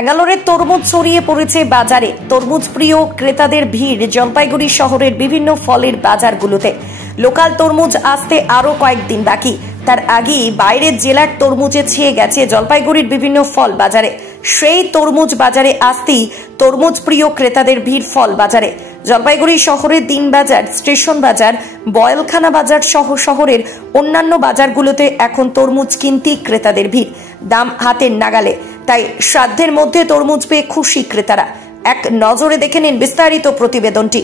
ব্যাঙ্গালোরের তরমুজ ছড়িয়ে পড়েছে বাজারে। তরমুজ প্রিয় ক্রেতাদের ভিড় জলপাইগুড়ি শহরের বিভিন্ন ফলের বাজারগুলোতে। লোকাল তরমুজ আসতে আরো কয়েকদিন বাকি, তার আগেই বাইরের জেলার তরমুজে ছেয়ে গেছে জলপাইগুড়ির বিভিন্ন ফল বাজারে। সেই তরমুজ বাজারে আসতেই তরমুজ প্রিয় ক্রেতাদের ভিড় ফল বাজারে। জলপাইগুড়ি শহরের দিনবাজার, স্টেশন বাজার, বয়েলখানা বাজার সহ শহরের অন্যান্য বাজারগুলোতে এখন তরমুজ কিনতেই ক্রেতাদের ভিড়, দাম হাতের নাগালে। তাই সাধ্যের মধ্যে তরমুজ পেয়ে খুশি ক্রেতারা। এক নজরে দেখে নিন বিস্তারিত প্রতিবেদনটি।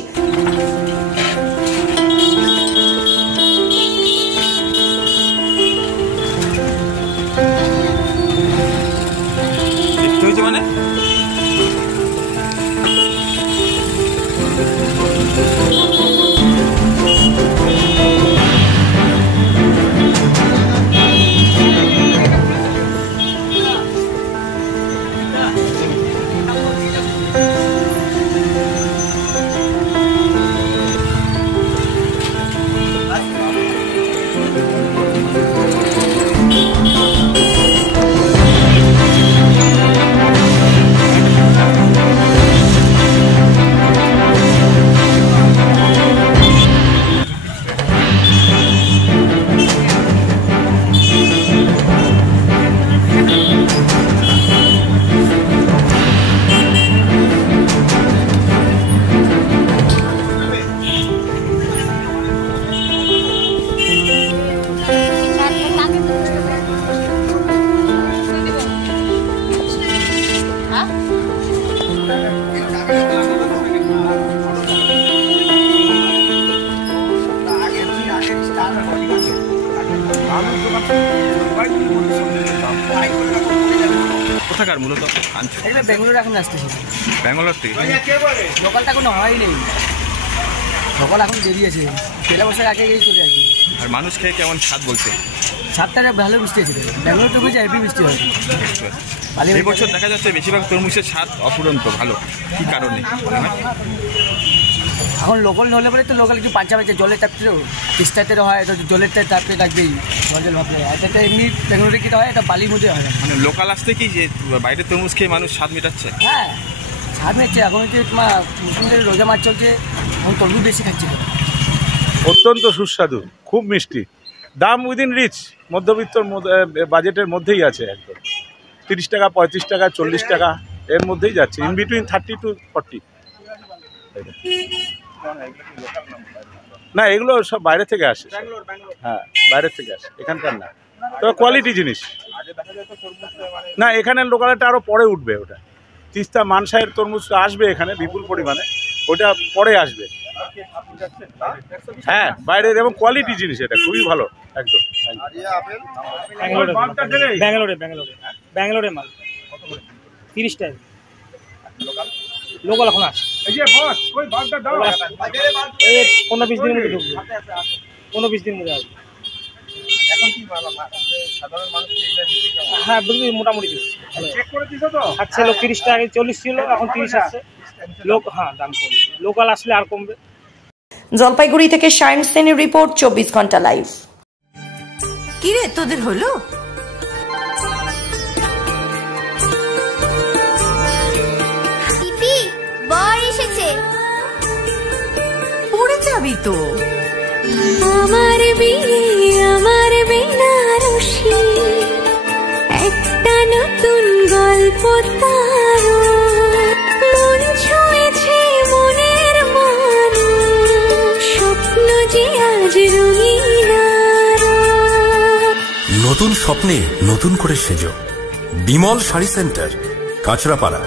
কোথাকার মূলত বেঙ্গালোর এখন আসতেছে। ব্যাঙ্গালোর থেকে লোকালটা কোনো হয়ই নেই, লোকাল এখন বেরিয়েছে, তেলা বছর আগে চলে আসি। আর মানুষ খেয়ে কেমন স্বাদ বলছে? স্বাদটা ভালো বৃষ্টি আছে, ব্যাঙ্গালোর তো হয়েছে হেভি বৃষ্টি হয়। এই বছর দেখা যাচ্ছে বেশিরভাগ তরমুজের স্বাদ অফুরন্ত ভালো, কি কারণে? এখন লোকাল হলে পরে তো লোকাল কি পাঞ্চা পাচ্ছে, জলের তাপতেও তিস্তাতেও হয়, তো জলের তাপতে থাকবেই, জল ভাবলে। এটা এমনি বেঙ্গালোরে কি হয়, এটা বালির মধ্যে হয়। মানে লোকাল আসতে কি যে বাইরের তরমুজ খেয়ে মানুষ স্বাদ মেটাচ্ছে? হ্যাঁ, স্বাদ মেটাচ্ছে। এখন হচ্ছে তোমার মুসলিমদের রোজা মাছ চলছে, এখন তরমুজ বেশি খাচ্ছে। অত্যন্ত সুস্বাদু, খুব মিষ্টি, দাম উইদিন রিচ, মধ্যবিত্তর বাজেটের মধ্যেই আছে। একদম 30 টাকা, 35 টাকা, 40 টাকা এর মধ্যেই যাচ্ছে, ইন বিটুইন 30 to 40। না, এগুলো সব বাইরে থেকে আসে। হ্যাঁ, বাইরে থেকে আসে, এখানকার না। তবে কোয়ালিটি জিনিস না, এখানের লোকালটা আরও পরে উঠবে। ওটা তিস্তা মানসাহের তরমুজ আসবে এখানে বিপুল পরিমাণে, ওটা পরে আসবে। হ্যাঁ, বাইরের এবং কোয়ালিটি জিনিস, এটা খুবই ভালো একদম। ব্যাঙ্গালোরে মাল 30 টাকা লোকাল এখন আসে। 15-20 দিনের মধ্যে ঢুকবে, 15-20 দিনের মধ্যে আসবে। হ্যাঁ, বুঝলি, মোটামুটি আচ্ছা, 30 টাকা 40 ছিল, এখন 30 আসছে। হ্যাঁ, দাম কমবে, লোকাল আসলে আর কমবে। জলপাইগুড়ি থেকে শাইন সেনের রিপোর্ট, 24 ঘন্টা লাইভ। কি রে তোদের হলো? পড়ে যাবি তো। আমার বিয়ে, আমার বেনারসি, একটা নতুন গল্প তার, মন ছুঁয়েছে মনের মানুষ, স্বপ্ন যে আজ রঙিন। নতুন স্বপ্নে নতুন করে সেজো, বিমল শাড়ি সেন্টার, কাঁচরাপাড়া।